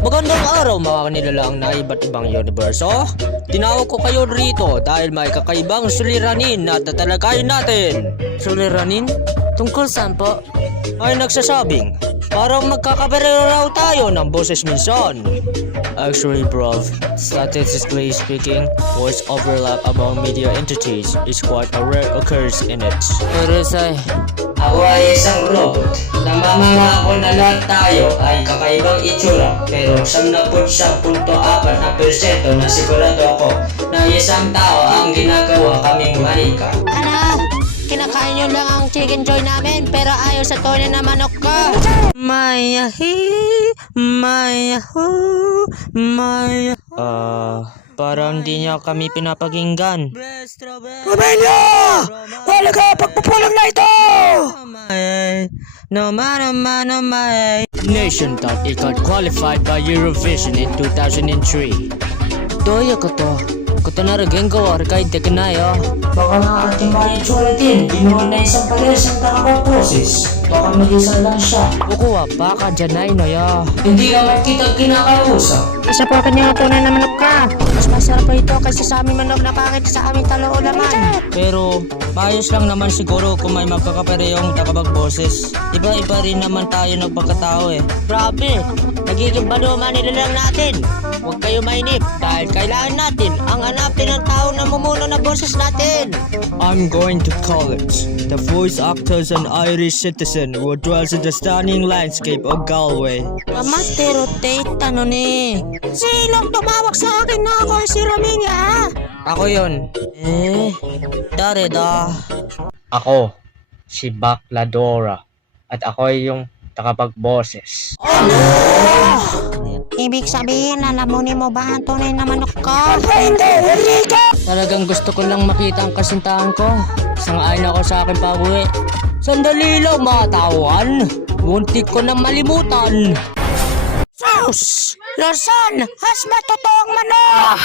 Magandang araw mga kanilalang na iba't ibang universo. Tinawag ko kayo rito dahil may kakaibang suliranin na tatalakayin natin. Suliranin? Tungkol saan po? Ay nagsasabing, parang magkakaperero raw tayo ng boses minsan. Actually bro, statistically speaking, voice overlap among media entities is quite a rare occurrence in it. Pero ako ay isang robot. Namamangako na lahat tayo ay kakaibang itsura, pero 99.4% na sigurado ako na isang tao ang ginagawa kaming manika. Ano? Kinakain nyo lang ang chicken joy namin pero ayaw sa tone na manok ko. Parang di niya kami pinapakinggan. Romelio! Wala ka! Pagpupulang na ito! Nation thought it got qualified by Eurovision in 2003. Doya ko to. Kuto na rin gawa kahit teknayo. Baka nga ating mga itsura din. Ginawa na isang pares ang takabang proses. Baka mag-isa lang siya. Bukuha, baka dyan na inoya. Hindi naman kita kinakausap. Isa po kanya tunay na manok ka. Mas masarap po ito kasi sa aming manok na pangit sa aming talo laman. Pero, maayos lang naman siguro kung may magkakapereyong takabag-boses. Iba-iba rin naman tayo nagpagkatao eh. Grabe! Nagiging banuma nila lang natin. Huwag kayo mainip dahil kailangan natin ang hanapin ng tao na mumuno na boses natin. I'm going to call it the voice actors and Irish citizen who dwells in the stunning landscape of Galway. Masterotate ano ni? Silong tumawag sa akin na ako si Rominia. Ako yun. Dareda. Ako, si Bakladora. At ako ay yung takapagboses. Ibig sabihin, lalamunin mo ba ang tunay na manok ko? Talagang gusto ko lang makita ang kasintahan ko. Sangayon ako sa akin pauwi. Sandali lang mga tawan. Muntik ko nang malimutan. Sus! Lorsan! Has matotoong manok!